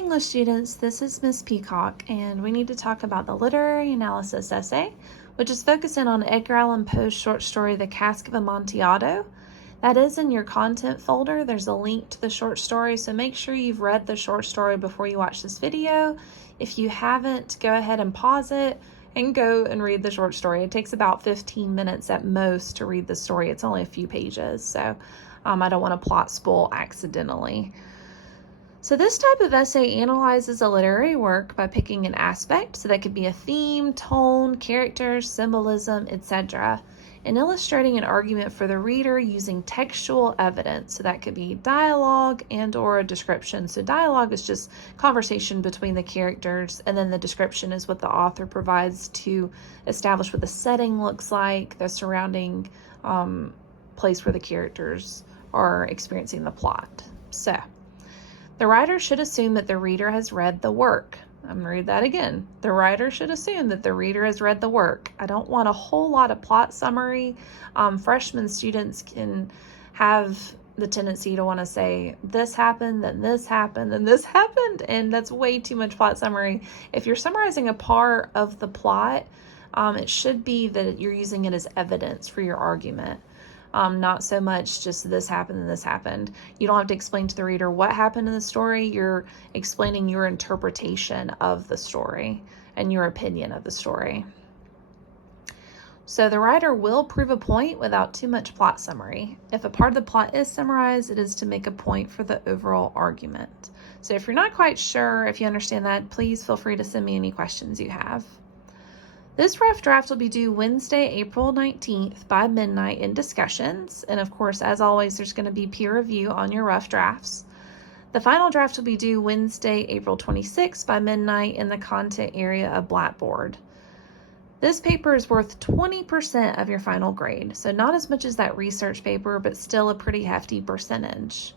English students, this is Miss Peacock, and we need to talk about the literary analysis essay, which is focusing on Edgar Allan Poe's short story, The Cask of Amontillado. That is in your content folder. There's a link to the short story, so make sure you've read the short story before you watch this video. If you haven't, go ahead and pause it and go and read the short story. It takes about 15 minutes at most to read the story. It's only a few pages, so I don't want to plot spoil accidentally. So this type of essay analyzes a literary work by picking an aspect, so that could be a theme, tone, characters, symbolism, etc., and illustrating an argument for the reader using textual evidence. So that could be dialogue and or a description. So dialogue is just conversation between the characters, and then the description is what the author provides to establish what the setting looks like, the surrounding place where the characters are experiencing the plot. So the writer should assume that the reader has read the work. I'm going to read that again. The writer should assume that the reader has read the work. I don't want a whole lot of plot summary. Freshman students can have the tendency to want to say, this happened, then this happened, then this happened, and that's way too much plot summary. If you're summarizing a part of the plot, it should be that you're using it as evidence for your argument. Not so much just this happened and this happened. You don't have to explain to the reader what happened in the story. You're explaining your interpretation of the story and your opinion of the story. So the writer will prove a point without too much plot summary. If a part of the plot is summarized, it is to make a point for the overall argument. So if you're not quite sure, if you understand that, please feel free to send me any questions you have. This rough draft will be due Wednesday, April 19th by midnight in discussions. And of course, as always, there's going to be peer review on your rough drafts. The final draft will be due Wednesday, April 26th by midnight in the content area of Blackboard. This paper is worth 20% of your final grade. So not as much as that research paper, but still a pretty hefty percentage.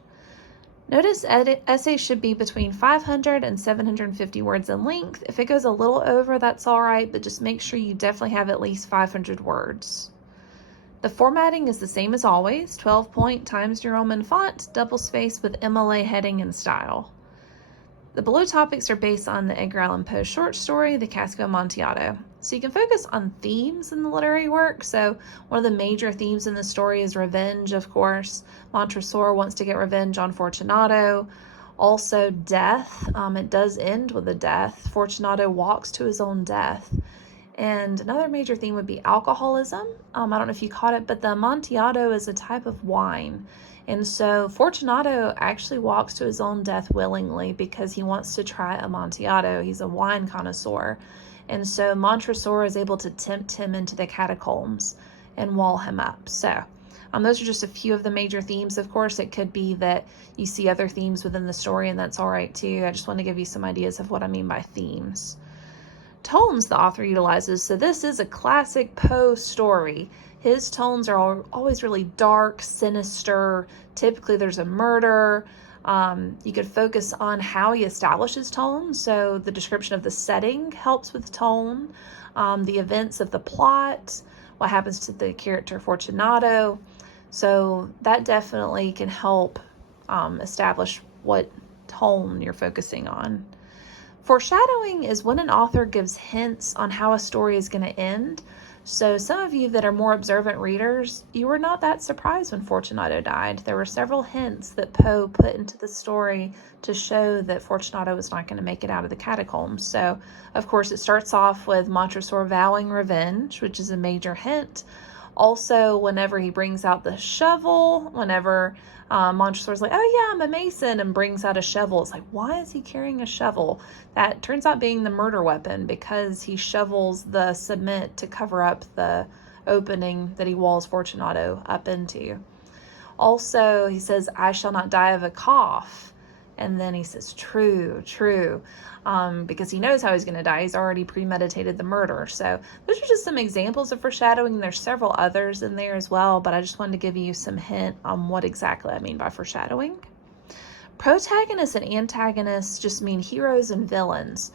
Notice essays should be between 500 and 750 words in length. If it goes a little over, that's all right, but just make sure you definitely have at least 500 words. The formatting is the same as always, 12-point Times New Roman font, double-spaced with MLA heading and style. The below topics are based on the Edgar Allan Poe short story, The Cask of Amontillado. So you can focus on themes in the literary work. So one of the major themes in the story is revenge, of course. Montresor wants to get revenge on Fortunato. Also death. It does end with a death. Fortunato walks to his own death. And another major theme would be alcoholism. I don't know if you caught it, but the Amontillado is a type of wine. And so Fortunato actually walks to his own death willingly because he wants to try Amontillado. He's a wine connoisseur. And so Montresor is able to tempt him into the catacombs and wall him up. So those are just a few of the major themes. Of course, it could be that you see other themes within the story, and that's all right too. I just want to give you some ideas of what I mean by themes. Tones the author utilizes. So this is a classic Poe story. His tones are always really dark, sinister. Typically there's a murder. You could focus on how he establishes tone. So the description of the setting helps with tone. The events of the plot, what happens to the character Fortunato. So that definitely can help establish what tone you're focusing on. Foreshadowing is when an author gives hints on how a story is going to end. So some of you that are more observant readers, you were not that surprised when Fortunato died. There were several hints that Poe put into the story to show that Fortunato was not going to make it out of the catacombs. So, of course, it starts off with Montresor vowing revenge, which is a major hint. Also, whenever he brings out the shovel, whenever Montresor's like, oh yeah, I'm a mason, and brings out a shovel, it's like, why is he carrying a shovel? That turns out being the murder weapon because he shovels the cement to cover up the opening that he walls Fortunato up into. Also, he says, I shall not die of a cough. And then he says, true, because he knows how he's going to die. He's already premeditated the murder. So those are just some examples of foreshadowing. There's several others in there as well, but I just wanted to give you some hint on what exactly I mean by foreshadowing. Protagonists and antagonists just mean heroes and villains.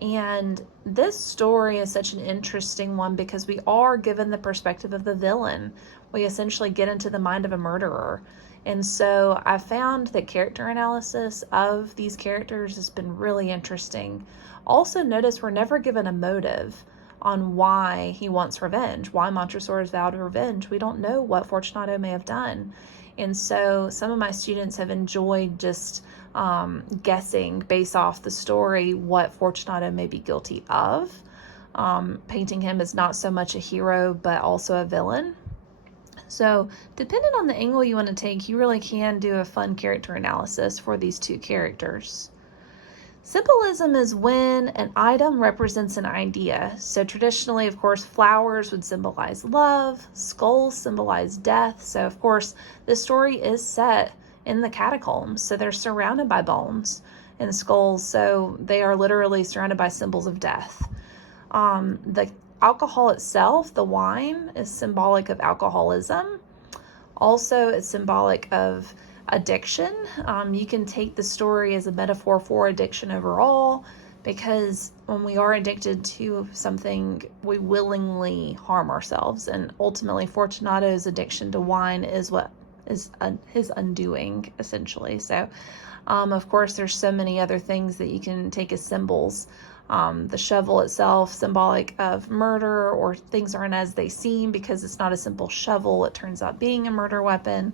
And this story is such an interesting one because we are given the perspective of the villain. We essentially get into the mind of a murderer. And so I found that character analysis of these characters has been really interesting. Also, notice we're never given a motive on why he wants revenge, why Montresor has vowed revenge. We don't know what Fortunato may have done. And so some of my students have enjoyed just guessing based off the story what Fortunato may be guilty of, painting him as not so much a hero but also a villain. So depending on the angle you want to take, you really can do a fun character analysis for these two characters. Symbolism is when an item represents an idea. So traditionally, of course, flowers would symbolize love, skulls symbolize death. So of course, this story is set in the catacombs. So they're surrounded by bones and skulls. So they are literally surrounded by symbols of death. The alcohol itself, the wine, is symbolic of alcoholism. Also, it's symbolic of addiction. You can take the story as a metaphor for addiction overall, because when we are addicted to something, we willingly harm ourselves. And ultimately, Fortunato's addiction to wine is what is his undoing, essentially. So, of course, there's so many other things that you can take as symbols. The shovel itself, symbolic of murder, or things aren't as they seem because it's not a simple shovel. It turns out being a murder weapon.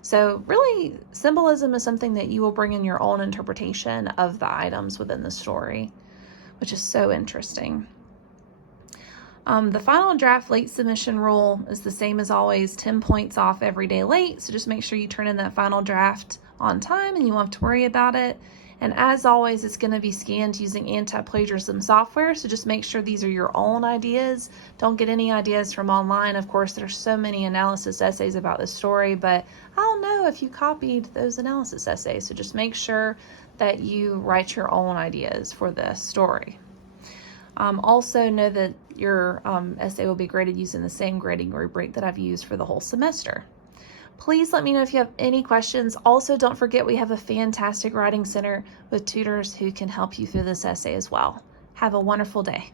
So really, symbolism is something that you will bring in your own interpretation of the items within the story, which is so interesting. The final draft late submission rule is the same as always, 10 points off every day late. So just make sure you turn in that final draft on time and you won't have to worry about it. And as always, it's going to be scanned using anti-plagiarism software. So just make sure these are your own ideas. Don't get any ideas from online. Of course, there's so many analysis essays about this story, but I don't know if you copied those analysis essays. So just make sure that you write your own ideas for this story. Also know that your essay will be graded using the same grading rubric that I've used for the whole semester. Please let me know if you have any questions. Also, don't forget we have a fantastic writing center with tutors who can help you through this essay as well. Have a wonderful day.